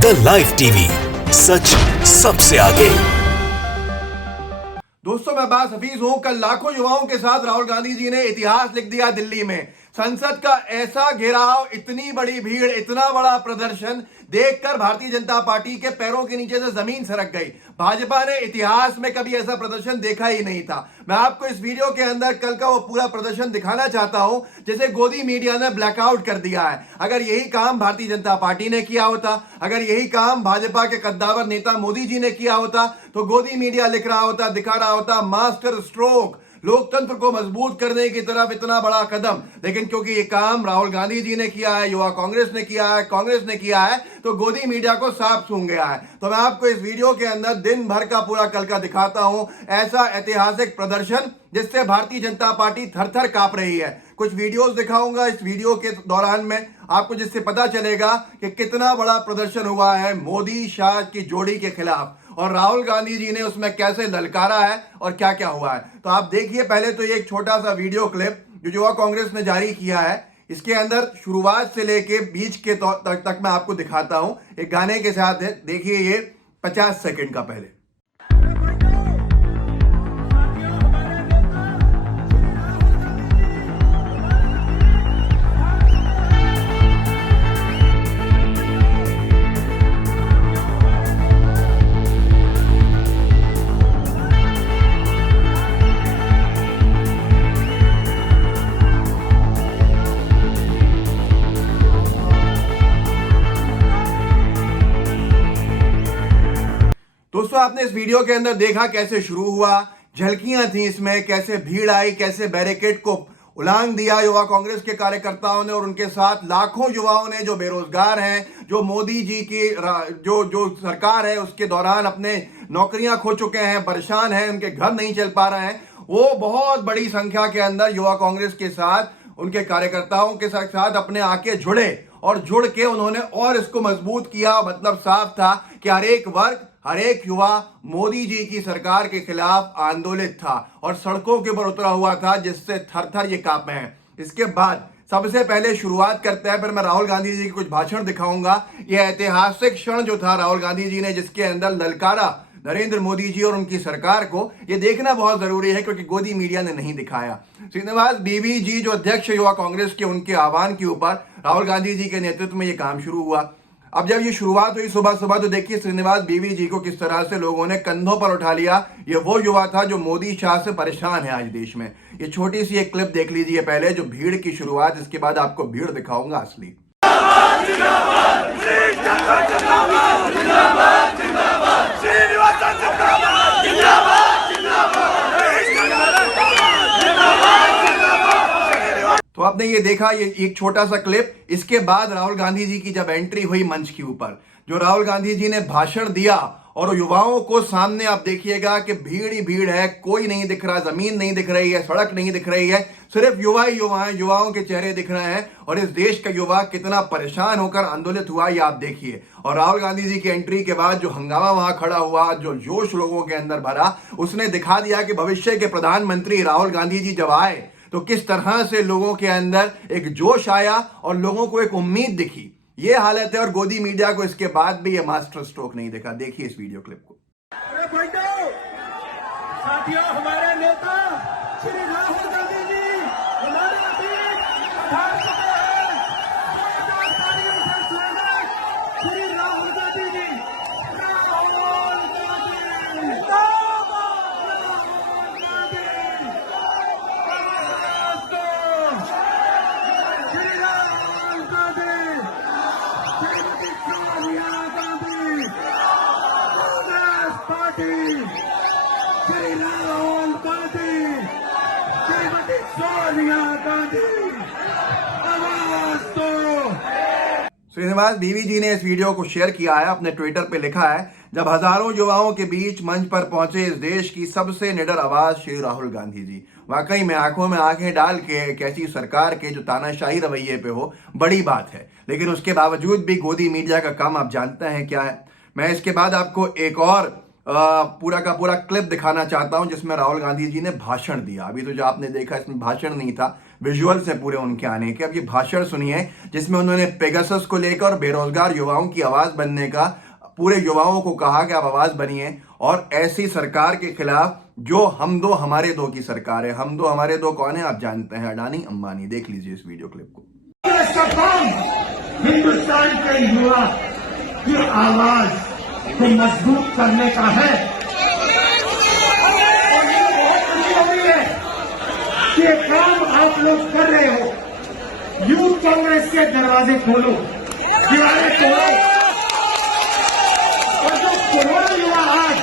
The live TV, सच सबसे आगे। दोस्तों, मैं अब्बास हफीज हूं। कल लाखों युवाओं के साथ राहुल गांधी जी ने इतिहास लिख दिया दिल्ली में। संसद का ऐसा घेराव, इतनी बड़ी भीड़, इतना बड़ा प्रदर्शन देखकर भारतीय जनता पार्टी के पैरों के नीचे से जमीन सरक गई। भाजपा ने इतिहास में कभी ऐसा प्रदर्शन देखा ही नहीं था। मैं आपको इस वीडियो के अंदर कल का वो पूरा प्रदर्शन दिखाना चाहता हूं जिसे गोदी मीडिया ने ब्लैकआउट कर दिया है। अगर यही काम भारतीय जनता पार्टी ने किया होता, अगर यही काम भाजपा के कद्दावर नेता मोदी जी ने किया होता, तो गोदी मीडिया लिख रहा होता, दिखा रहा होता मास्टर स्ट्रोक, लोकतंत्र को मजबूत करने की तरफ इतना बड़ा कदम। लेकिन क्योंकि ये काम राहुल गांधी जी ने किया है, युवा कांग्रेस ने किया है, कांग्रेस ने किया है, तो गोदी मीडिया को साफ सूंघ गया है। तो मैं आपको इस वीडियो के अंदर दिन भर का पूरा कल का दिखाता हूं, ऐसा ऐतिहासिक प्रदर्शन जिससे भारतीय जनता पार्टी थर थर कांप रही है। कुछ वीडियोस दिखाऊंगा इस वीडियो के दौरान में आपको, जिससे पता चलेगा कि कितना बड़ा प्रदर्शन हुआ है मोदी शाह की जोड़ी के खिलाफ, और राहुल गांधी जी ने उसमें कैसे ललकारा है और क्या क्या हुआ है। तो आप देखिए पहले तो ये एक छोटा सा वीडियो क्लिप जो युवा कांग्रेस ने जारी किया है। इसके अंदर शुरुआत से लेके बीच के तक मैं आपको दिखाता हूं, एक गाने के साथ है। देखिए ये 50 सेकंड का पहले। दोस्तों, आपने इस वीडियो के अंदर देखा कैसे शुरू हुआ, झलकियां थी इसमें, कैसे भीड़ आई, कैसे बैरिकेड को उलांग दिया युवा कांग्रेस के कार्यकर्ताओं ने, और उनके साथ लाखों युवाओं ने जो बेरोजगार हैं, जो मोदी जी की जो सरकार है उसके दौरान अपने नौकरियां खो चुके हैं, परेशान हैं, उनके घर नहीं चल पा रहे हैं, वो बहुत बड़ी संख्या के अंदर युवा कांग्रेस के साथ, उनके कार्यकर्ताओं के साथ अपने आके जुड़े, और जुड़ के उन्होंने और इसको मजबूत किया। मतलब साफ था कि हर एक वर्ग, हर एक युवा मोदी जी की सरकार के खिलाफ आंदोलित था और सड़कों के ऊपर उतरा हुआ था, जिससे थर थर ये कांपे हैं। इसके बाद सबसे पहले शुरुआत करते हैं, फिर मैं राहुल गांधी जी के कुछ भाषण दिखाऊंगा। यह ऐतिहासिक क्षण जो था राहुल गांधी जी ने, जिसके अंदर ललकारा नरेंद्र मोदी जी और उनकी सरकार को, यह देखना बहुत जरूरी है क्योंकि गोदी मीडिया ने नहीं दिखाया। श्रीनिवास बीवी जी जो अध्यक्ष युवा कांग्रेस के, उनके आह्वान के ऊपर राहुल गांधी जी के नेतृत्व में यह काम शुरू हुआ। अब जब ये शुरुआत हुई सुबह सुबह, तो देखिए श्रीनिवास बीवी जी को किस तरह से लोगों ने कंधों पर उठा लिया। ये वो युवा था जो मोदी शाह से परेशान है आज देश में। ये छोटी सी एक क्लिप देख लीजिए पहले, जो भीड़ की शुरुआत, इसके बाद आपको भीड़ दिखाऊंगा असली। तो आपने ये देखा, ये एक छोटा सा क्लिप। इसके बाद राहुल गांधी जी की जब एंट्री हुई मंच के ऊपर, जो राहुल गांधी जी ने भाषण दिया, और युवाओं को सामने आप देखिएगा कि भीड़ ही भीड़ है, कोई नहीं दिख रहा, जमीन नहीं दिख रही है, सड़क नहीं दिख रही है, सिर्फ युवा ही युवा हैं, युवाओं के चेहरे दिख रहे हैं। और इस देश का युवा कितना परेशान होकर आंदोलित हुआ, ये आप देखिए। और राहुल गांधी जी की एंट्री के बाद जो हंगामा वहां खड़ा हुआ, जो जोश लोगों के अंदर भरा, उसने दिखा दिया कि भविष्य के प्रधानमंत्री राहुल गांधी जी जब आए तो किस तरह से लोगों के अंदर एक जोश आया और लोगों को एक उम्मीद दिखी। ये हालत है, और गोदी मीडिया को इसके बाद भी ये मास्टर स्ट्रोक नहीं दिखा। देखिए इस वीडियो क्लिप को। अरे बैठो साथियों, हमारे नेता श्री राहुल गांधी जी हमारे बीच पधार चुके हैं। तालियों से स्वागत श्री राहुल गांधी जी। राहुल गांधी श्रीनिवास बीवी जी ने इस वीडियो को शेयर किया है, अपने ट्विटर पे लिखा है, जब हजारों युवाओं के बीच मंच पर पहुंचे इस देश की सबसे निडर आवाज श्री राहुल गांधी जी। वाकई में आंखों में आंखें डाल के एक ऐसी सरकार के जो तानाशाही रवैये पे हो, बड़ी बात है। लेकिन उसके बावजूद भी गोदी मीडिया का काम आप जानते हैं क्या है। मैं इसके बाद आपको एक और पूरा का पूरा क्लिप दिखाना चाहता हूं जिसमें राहुल गांधी जी ने भाषण दिया। अभी तो जो आपने देखा इसमें भाषण नहीं था, विजुअल्स हैं पूरे उनके आने के। अब ये भाषण सुनिए जिसमें उन्होंने पेगासस को लेकर और बेरोजगार युवाओं की आवाज बनने का पूरे युवाओं को कहा कि आप आवाज बनिए और ऐसी सरकार के खिलाफ जो हम दो हमारे दो की सरकार है। हम दो हमारे दो कौन है आप जानते हैं, अडानी अंबानी। देख लीजिए इस वीडियो क्लिप को। हिंदुस्तान के युवा की आवाज को मजबूत करने का है और ये बहुत खुशी हो रही है कि ये काम आप लोग कर रहे हो। यूथ कांग्रेस के दरवाजे खोलो, दीवारें तोड़ो और जो करोड़ों युवा आज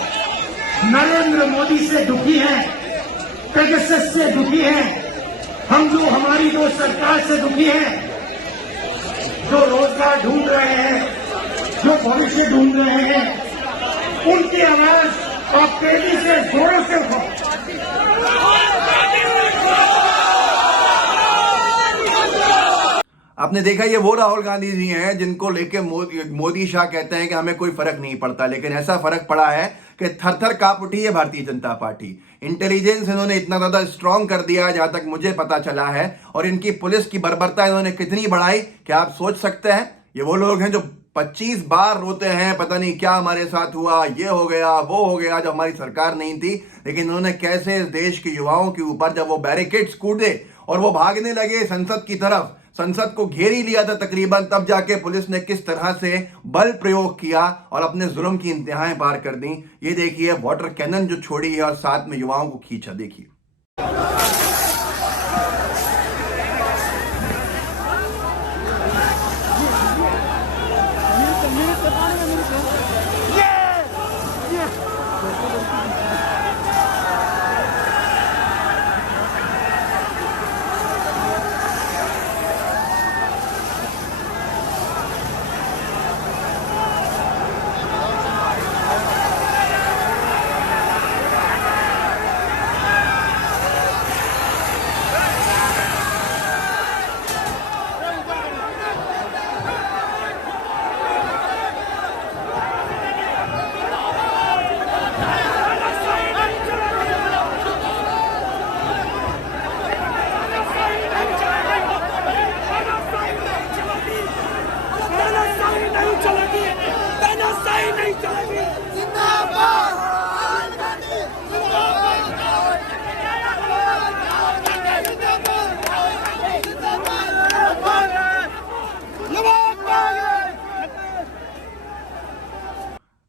नरेंद्र मोदी से दुखी हैं, पेगासस से दुखी हैं, हम जो हमारी जो सरकार से दुखी हैं, जो रोजगार ढूंढ रहे हैं, जो भविष्य ढूंढ रहे हैं, उनकी आवाज आप तेजी से जोरों से उठाओ। आपने देखा ये वो राहुल गांधी जी हैं जिनको लेके मोदी शाह कहते हैं कि हमें कोई फर्क नहीं पड़ता, लेकिन ऐसा फर्क पड़ा है कि थर थर कांप उठी है भारतीय जनता पार्टी। इंटेलिजेंस इन्होंने इतना ज्यादा स्ट्रांग कर दिया जहां तक मुझे पता चला है, और इनकी पुलिस की बर्बरता इन्होंने कितनी बढ़ाई कि आप सोच सकते हैं। ये वो लोग हैं जो 25 बार रोते हैं पता नहीं क्या हमारे साथ हुआ, ये हो गया वो हो गया जब हमारी सरकार नहीं थी, लेकिन इन्होंने कैसे इस देश के युवाओं के ऊपर जब वो बैरिकेड्स कूदे और वो भागने लगे संसद की तरफ, संसद को घेर ही लिया था तकरीबन, तब जाके पुलिस ने किस तरह से बल प्रयोग किया और अपने जुल्म की इंतहाएं पार कर दी। ये देखिए वाटर कैनन जो छोड़ी है और साथ में युवाओं को खींचा, देखिए।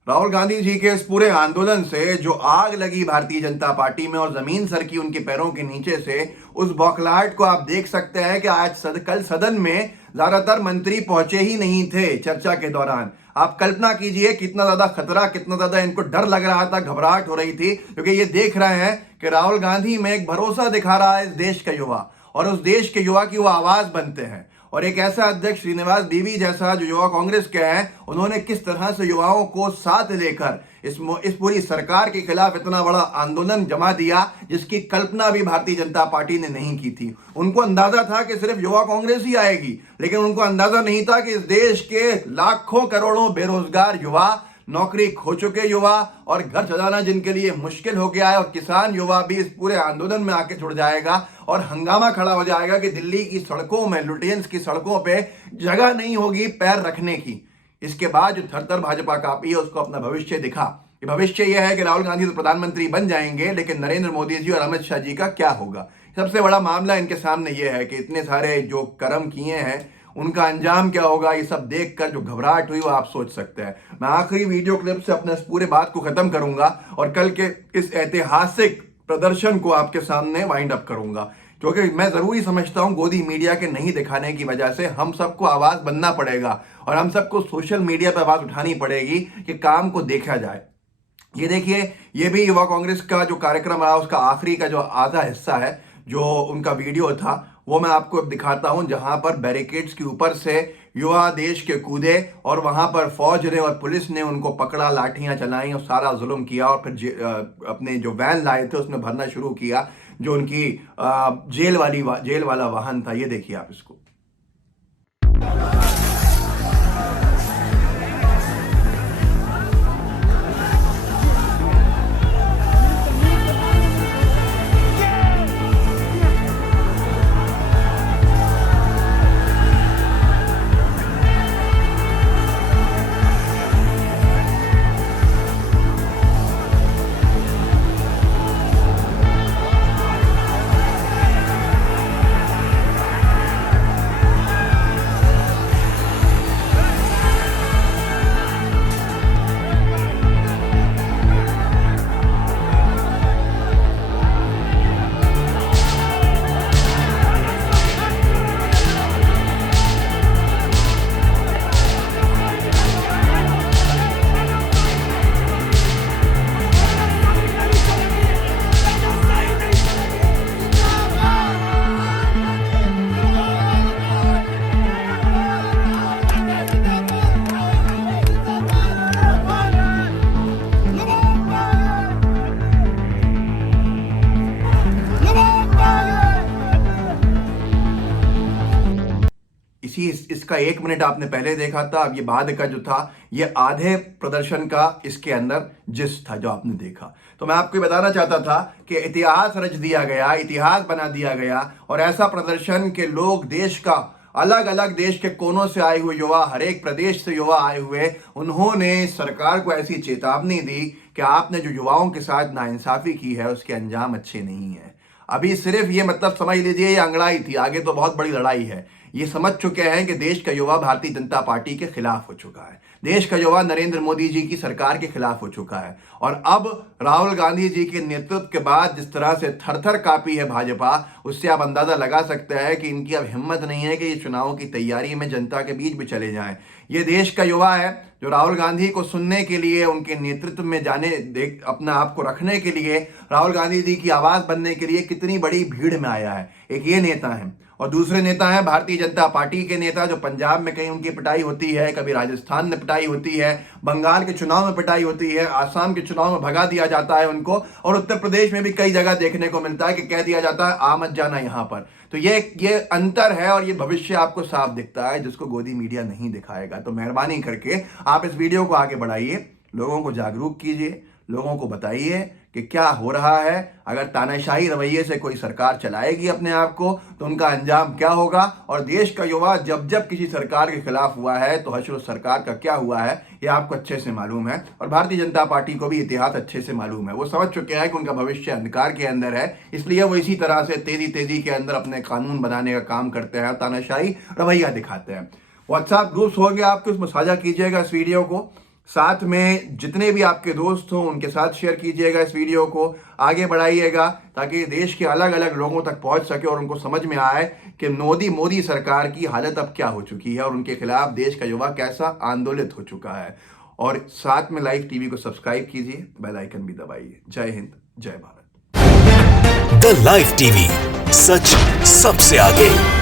राहुल गांधी जी के इस पूरे आंदोलन से जो आग लगी भारतीय जनता पार्टी में और जमीन सरकी उनके पैरों के नीचे से, उस बौखलाहट को आप देख सकते हैं कि आज कल सदन में ज्यादातर मंत्री पहुंचे ही नहीं थे चर्चा के दौरान। आप कल्पना कीजिए कितना ज्यादा खतरा, कितना ज्यादा इनको डर लग रहा था, घबराहट हो रही थी, क्योंकि ये देख रहे हैं कि राहुल गांधी में एक भरोसा दिखा रहा है इस देश का युवा, और उस देश के युवा की वो आवाज बनते हैं। और एक ऐसा अध्यक्ष श्रीनिवास देवी जैसा जो युवा कांग्रेस के हैं, उन्होंने किस तरह से युवाओं को साथ लेकर इस पूरी सरकार के खिलाफ इतना बड़ा आंदोलन जमा दिया जिसकी कल्पना भी भारतीय जनता पार्टी ने नहीं की थी। उनको अंदाजा था कि सिर्फ युवा कांग्रेस ही आएगी, लेकिन उनको अंदाजा नहीं था कि इस देश के लाखों करोड़ों बेरोजगार युवा, नौकरी खो चुके युवा और घर चलाना जिनके लिए मुश्किल हो गया है, और किसान युवा भी इस पूरे आंदोलन में आके जुड़ जाएगा और हंगामा खड़ा हो जाएगा कि दिल्ली की सड़कों में, लुटियंस की सड़कों पे जगह नहीं होगी पैर रखने की। इसके बाद जो थर-थर भाजपा कांपी है उसको अपना भविष्य दिखा। ये भविष्य यह है कि राहुल गांधी तो प्रधानमंत्री बन जाएंगे, लेकिन नरेंद्र मोदी जी और अमित शाह जी का क्या होगा। सबसे बड़ा मामला इनके सामने यह है कि इतने सारे जो कर्म किए हैं उनका अंजाम क्या होगा। ये सब देखकर जो घबराहट हुई वो आप सोच सकते हैं। मैं आखिरी वीडियो क्लिप से अपने इस पूरे बात को खत्म करूंगा और कल के इस ऐतिहासिक प्रदर्शन को आपके सामने वाइंड अप करूंगा, क्योंकि मैं जरूरी समझता हूं गोदी मीडिया के नहीं दिखाने की वजह से हम सबको आवाज बनना पड़ेगा और हम सबको सोशल मीडिया पर आवाज उठानी पड़ेगी कि काम को देखा जाए। ये देखिए, ये भी युवा कांग्रेस का जो कार्यक्रम रहा उसका आखिरी का जो आधा हिस्सा है, जो उनका वीडियो था, वो मैं आपको दिखाता हूं, जहां पर बैरिकेड्स के ऊपर से युवा देश के कूदे और वहां पर फौज ने और पुलिस ने उनको पकड़ा, लाठियां चलाई और सारा जुल्म किया, और फिर अपने जो वैन लाए थे उसमें भरना शुरू किया, जो उनकी जेल वाला वाहन था। ये देखिए आप इसको। इसका 1 मिनट आपने पहले देखा था, अब ये बाद का जो था ये आधे प्रदर्शन का इसके अंदर जिस था जो आपने देखा। तो मैं आपको बताना चाहता था कि इतिहास रच दिया गया, इतिहास बना दिया गया, और ऐसा प्रदर्शन के लोग देश का अलग अलग देश के कोनों से आए हुए युवा, हर एक प्रदेश से युवा आए हुए, उन्होंने सरकार को ऐसी चेतावनी दी कि आपने जो युवाओं के साथ नाइंसाफी की है उसके अंजाम अच्छे नहीं है। अभी सिर्फ ये मतलब समझ लीजिए ये अंगड़ाई थी, आगे तो बहुत बड़ी लड़ाई है। ये समझ चुके हैं कि देश का युवा भारतीय जनता पार्टी के खिलाफ हो चुका है, देश का युवा नरेंद्र मोदी जी की सरकार के खिलाफ हो चुका है। और अब राहुल गांधी जी के नेतृत्व के बाद जिस तरह से थर-थर कांपी है भाजपा, उससे आप अंदाजा लगा सकते हैं कि इनकी अब हिम्मत नहीं है कि ये चुनाव की तैयारी में जनता के बीच भी चले जाएं। ये देश का युवा है जो राहुल गांधी को सुनने के लिए, उनके नेतृत्व में जाने अपना आप को रखने के लिए, राहुल गांधी जी की आवाज बनने के लिए कितनी बड़ी भीड़ में आया है। एक ये नेता है और दूसरे नेता हैं भारतीय जनता पार्टी के नेता, जो पंजाब में कहीं उनकी पिटाई होती है, कभी राजस्थान में पिटाई होती है, बंगाल के चुनाव में पिटाई होती है, आसाम के चुनाव में भगा दिया जाता है उनको, और उत्तर प्रदेश में भी कई जगह देखने को मिलता है कि कह दिया जाता है आ मत जाना यहां पर। तो ये अंतर है और ये भविष्य आपको साफ दिखता है जिसको गोदी मीडिया नहीं दिखाएगा। तो मेहरबानी करके आप इस वीडियो को आगे बढ़ाइए, लोगों को जागरूक कीजिए, लोगों को बताइए कि क्या हो रहा है। अगर तानाशाही रवैये से कोई सरकार चलाएगी अपने आप को तो उनका अंजाम क्या होगा। और देश का युवा जब जब किसी सरकार के खिलाफ हुआ है तो हश्र सरकार का क्या हुआ है ये आपको अच्छे से मालूम है। और भारतीय जनता पार्टी को भी इतिहास अच्छे से मालूम है, वो समझ चुके हैं कि उनका भविष्य अंधकार के अंदर है, इसलिए वो इसी तरह से तेजी के अंदर अपने कानून बनाने का काम करते हैं, तानाशाही रवैया दिखाते हैं। व्हाट्सएप ग्रुप्स हो गया आपके, उसमें साझा कीजिएगा इस वीडियो को, साथ में जितने भी आपके दोस्त हों उनके साथ शेयर कीजिएगा, इस वीडियो को आगे बढ़ाइएगा ताकि देश के अलग अलग लोगों तक पहुंच सके और उनको समझ में आए कि मोदी सरकार की हालत अब क्या हो चुकी है और उनके खिलाफ देश का युवा कैसा आंदोलित हो चुका है। और साथ में लाइव टीवी को सब्सक्राइब कीजिए, बेल आइकन भी दबाइए। जय हिंद, जय भारत। द लाइव टीवी, सच सबसे आगे।